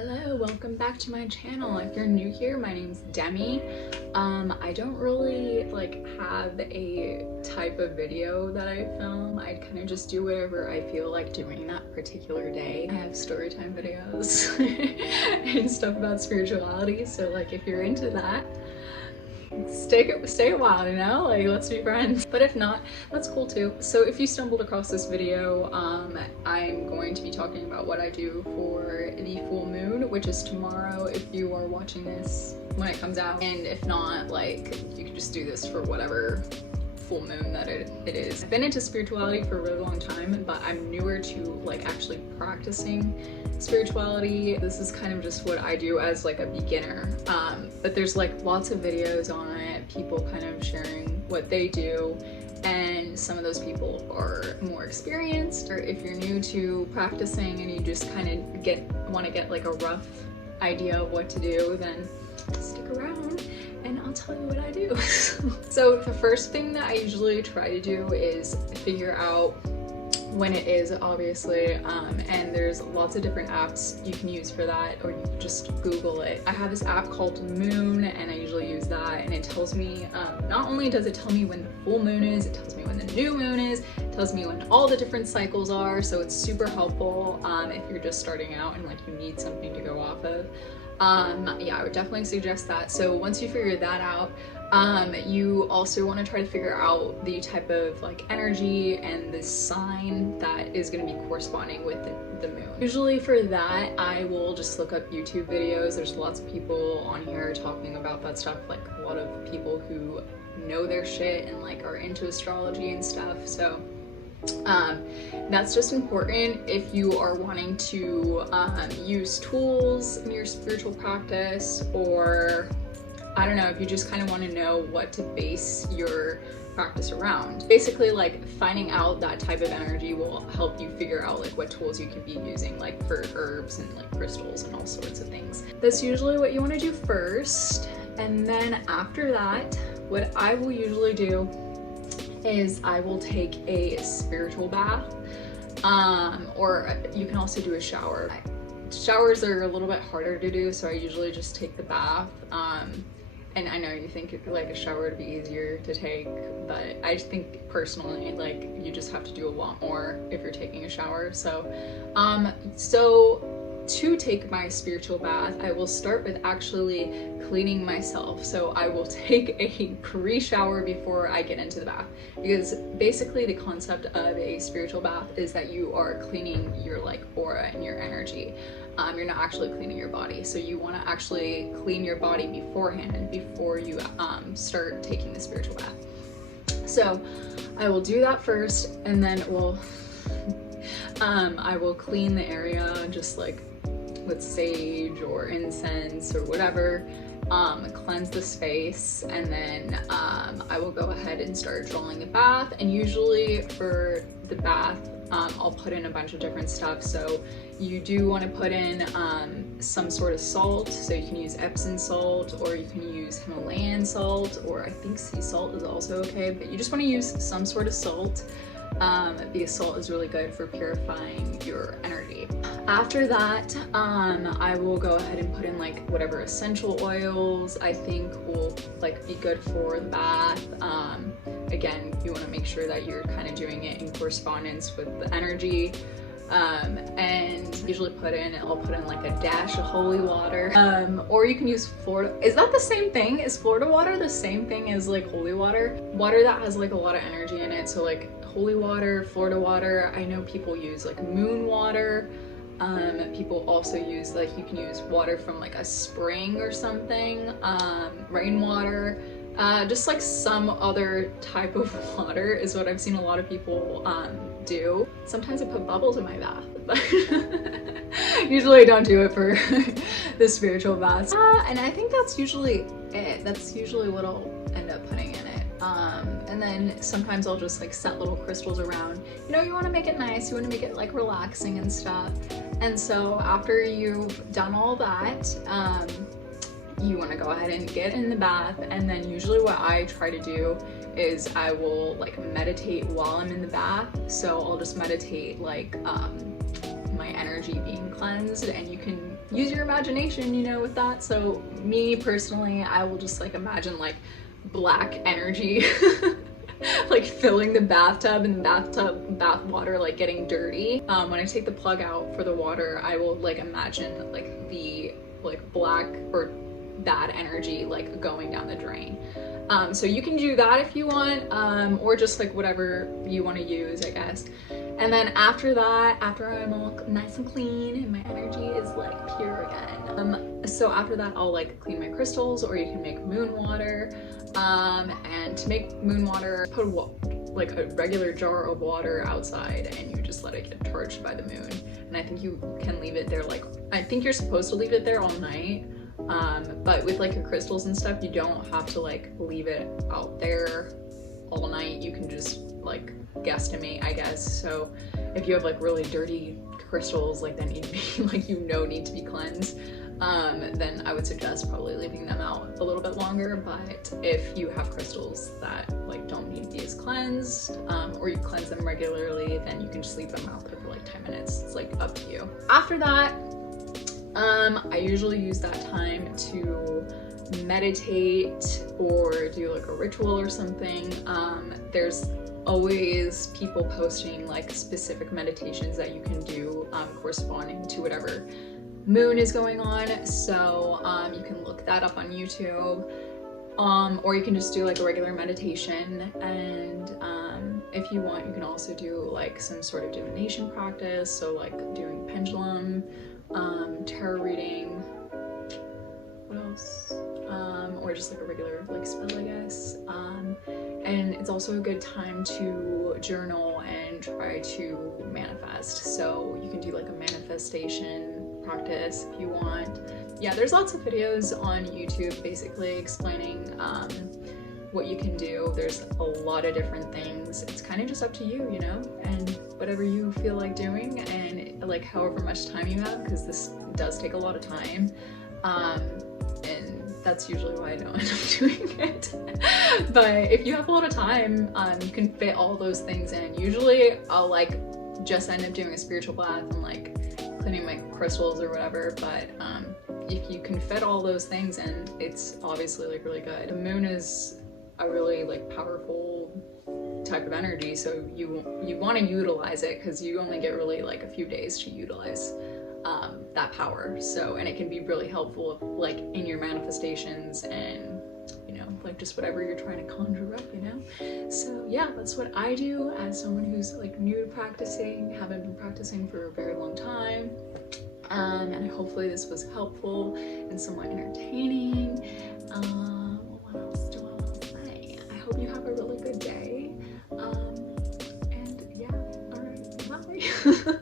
Hello, welcome back to my channel. If you're new here, my name's Demi. I don't really have a type of video that I film. I kind of just do whatever I feel like doing that particular day. I have storytime videos and stuff about spirituality, so if you're into that, stay a while, you know, let's be friends. But if not, that's cool too. So if you stumbled across this video, I'm going to be talking about what I do for the full moon, which is tomorrow if you are watching this when it comes out, and if not, you can just do this for whatever full moon that it is. I've been into spirituality for a really long time, but I'm newer to actually practicing spirituality. This is kind of just what I do as a beginner, but there's lots of videos on it, people kind of sharing what they do, and some of those people are more experienced. Or if you're new to practicing and you just kind of want to get a rough idea of what to do, then stick around and I'll tell you what I do. So the first thing that I usually try to do is figure out when it is, obviously, and there's lots of different apps you can use for that, or you can just Google it. I have this app called mOOn, and I usually use that, and it tells me, not only does it tell me when the full moon is, it tells me when the new moon is, it tells me when all the different cycles are, so it's super helpful if you're just starting out and you need something to go off of. Yeah, I would definitely suggest that. So once you figure that out, you also want to try to figure out the type of energy and the sign that is going to be corresponding with the moon. Usually for that, I will just look up YouTube videos. There's lots of people on here talking about that stuff, a lot of people who know their shit and are into astrology and stuff. So that's just important if you are wanting to use tools in your spiritual practice, or I don't know, if you just kind of want to know what to base your practice around. Basically, finding out that type of energy will help you figure out what tools you could be using, for herbs and crystals and all sorts of things. That's usually what you want to do first, and then after that, what I will usually do is I will take a spiritual bath, or you can also do a shower. Showers are a little bit harder to do, so I usually just take the bath. And I know you think a shower would be easier to take, but I just think personally, you just have to do a lot more if you're taking a shower. So, to take my spiritual bath, I will start with actually cleaning myself. So I will take a pre-shower before I get into the bath, because basically the concept of a spiritual bath is that you are cleaning your aura and your energy. You're not actually cleaning your body, so you want to actually clean your body beforehand, before you start taking the spiritual bath. So I will do that first, and then I will clean the area just with sage or incense or whatever, cleanse the space, and then I will go ahead and start drawing the bath. And usually for the bath, I'll put in a bunch of different stuff. So you do want to put in some sort of salt, so you can use Epsom salt, or you can use Himalayan salt, or I think sea salt is also okay, but you just want to use some sort of salt, because salt is really good for purifying your energy. After that, I will go ahead and put in whatever essential oils I think will be good for the bath. Again, you want to make sure that you're kind of doing it in correspondence with the energy. And usually I'll put in a dash of holy water, or you can use Florida. Is that the same thing? Is Florida water the same thing as holy water? Water that has a lot of energy in it. So holy water, Florida water. I know people use moon water. People also use you can use water from a spring or something, rainwater. Just some other type of water is what I've seen a lot of people do. Sometimes I put bubbles in my bath, but usually I don't do it for the spiritual baths. And I think that's usually it. That's usually what I'll end up putting in it. And then sometimes I'll just set little crystals around. You know, you want to make it nice, you want to make it relaxing and stuff. And so after you've done all that, you want to go ahead and get in the bath. And then usually what I try to do is I will meditate while I'm in the bath. So I'll just meditate my energy being cleansed, and you can use your imagination, you know, with that. So me personally, I will just like imagine like black energy like filling the bathtub, and the bath water like getting dirty. When I take the plug out for the water, I will like imagine like the like black or bad energy like going down the drain. So you can do that if you want, or just like whatever you want to use, I guess. And then after that, after I'm all nice and clean and my energy is like pure again, so after that I'll like clean my crystals, or you can make moon water. And to make moon water, put like a regular jar of water outside and you just let it get torched by the moon. And I think you can leave it there, like, I think you're supposed to leave it there all night. But with like your crystals and stuff, you don't have to like leave it out there all night. You can just like guesstimate, I guess. So if you have like really dirty crystals like that need to be like, you know, need to be cleansed, then I would suggest probably leaving them out a little bit longer. But if you have crystals that like don't need to be as cleansed, or you cleanse them regularly, then you can just leave them out there for like 10 minutes. It's like up to you. After that, I usually use that time to meditate or do like a ritual or something. There's always people posting like specific meditations that you can do corresponding to whatever moon is going on. So you can look that up on YouTube, or you can just do like a regular meditation. And if you want, you can also do like some sort of divination practice, so like doing pendulum, tarot reading, what else, or just like a regular like spell, I guess. And it's also a good time to journal and try to manifest. So you can do like a manifestation practice if you want. Yeah, there's lots of videos on YouTube basically explaining what you can do. There's a lot of different things. It's kind of just up to you, you know, and whatever you feel like doing, and like however much time you have, because this does take a lot of time. And that's usually why I don't end up doing it. But if you have a lot of time, you can fit all those things in. Usually I'll like just end up doing a spiritual bath and like cleaning my crystals or whatever. But if you can fit all those things in, it's obviously like really good. The moon is a really like powerful type of energy, so you want to utilize it, because you only get really like a few days to utilize that power. So, and it can be really helpful like in your manifestations and, you know, like just whatever you're trying to conjure up, you know. So yeah, that's what I do as someone who's like new to practicing, haven't been practicing for a very long time. And hopefully this was helpful and somewhat entertaining. What else do I want to say? I hope you have a really good day. And yeah, all right, bye.